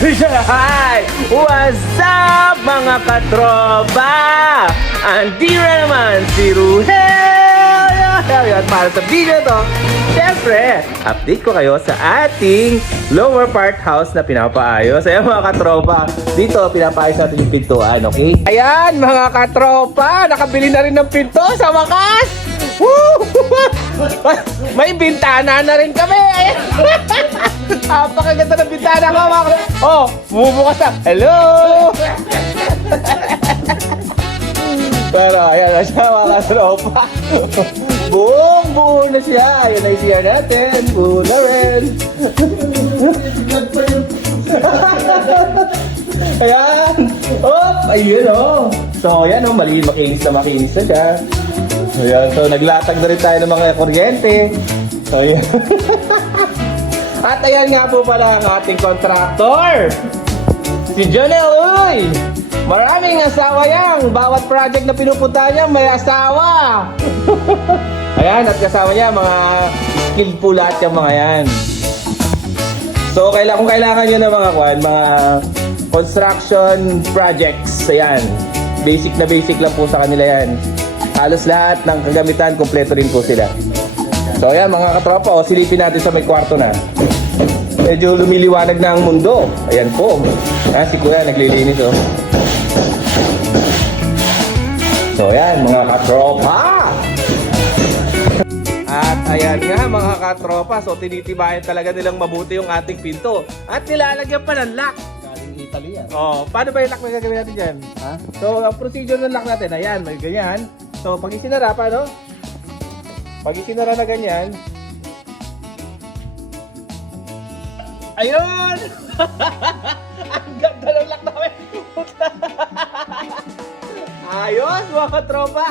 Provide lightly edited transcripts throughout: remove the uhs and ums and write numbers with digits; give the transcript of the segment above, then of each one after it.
Hi! What's up mga katropa? Andito na naman si Ruhel! At para sa video to, syempre, update ko kayo sa ating lower part house na pinapaayos. Ayan mga katropa, dito pinapaayos natin yung pintuan, okay? Ayan mga katropa, nakabili na rin ng pinto sa wakas! Woo! May bintana na rin kami! Ayan! Napakaganda ng bintana ko mga katropa! Oh, bumubukas na! Hello! Pero ayan na siya mga katropa. Buong-buo na siya. Ayan na yung siya natin. Buo na rin. Ayan. Oh, ayun oh. So ayan oh, makinis na siya. Ayan, so naglatag na rin tayo ng mga kuryente. So ayan. At ayan nga po pala ang ating contractor. Si Jonel, uy! Maraming asawa yan. Bawat project na pinupunta niya, may asawa. Ayan, at kasama niya, mga skillful lahat yung mga yan. So, kung kailangan nyo ng mga construction projects, ayan. Basic na basic lang po sa kanila yan. Halos lahat ng kagamitan, kompleto rin po sila. So, ayan, mga katropa, silipin natin sa may kwarto na. Medyo lumiliwanag na ang mundo. Ayan po. Si Kuya naglilinis oh. So ayan mga katropa. At ayan nga mga katropa. So tinitibayan talaga nilang mabuti yung ating pinto. At nilalagyan pa ng lock. Galing Italy yan. Oh, paano ba yung lock na gagawin natin dyan? Ha? So ang procedure ng lock natin, ayan, may ganyan. So pag isinara pa, no? Pag isinara na ganyan. Ayun! Ang ganda ng lock namin! Ayos mga katropa!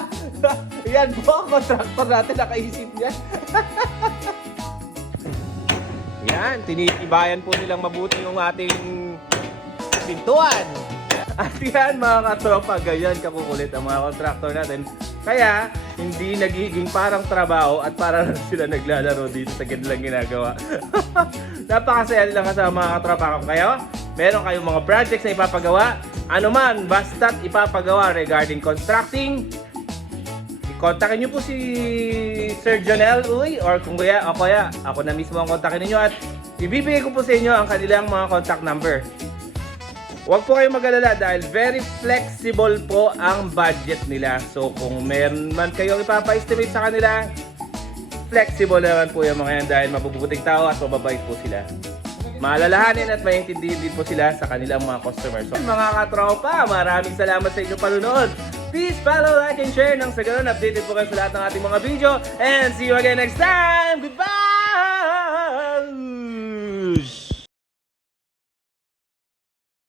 Yan po ang contractor natin, nakaisip niya. Yan, tinitibayan po nilang mabuti yung ating pintuan. At yan mga katropa, ganyan kakukulit ang mga contractor natin. Kaya, hindi nagiging parang trabaho at parang sila naglalaro dito sa kanilang ginagawa. Napakasaya lang kasama mga katropa ko kayo. Meron kayong mga projects na ipapagawa. Ano man, basta't ipapagawa regarding constructing. Kontakin nyo po si Sir Jonel, uy, or kung kaya, ako na mismo ang kontakin ninyo at ibibigay ko po sa inyo ang kanilang mga contact number. Huwag po kayong mag-alala dahil very flexible po ang budget nila. So kung meron man kayong ipapa-estimate sa kanila, flexible naman po yung mga yan dahil mabubuting tao at mababait po sila. Maalalahanin at maintindihin din po sila sa kanilang mga customers. So, mga katropa, maraming salamat sa inyong panunood. Please follow, like, and share nang sa ganun updated po kayo sa lahat ng ating mga video. And see you again next time! Goodbye!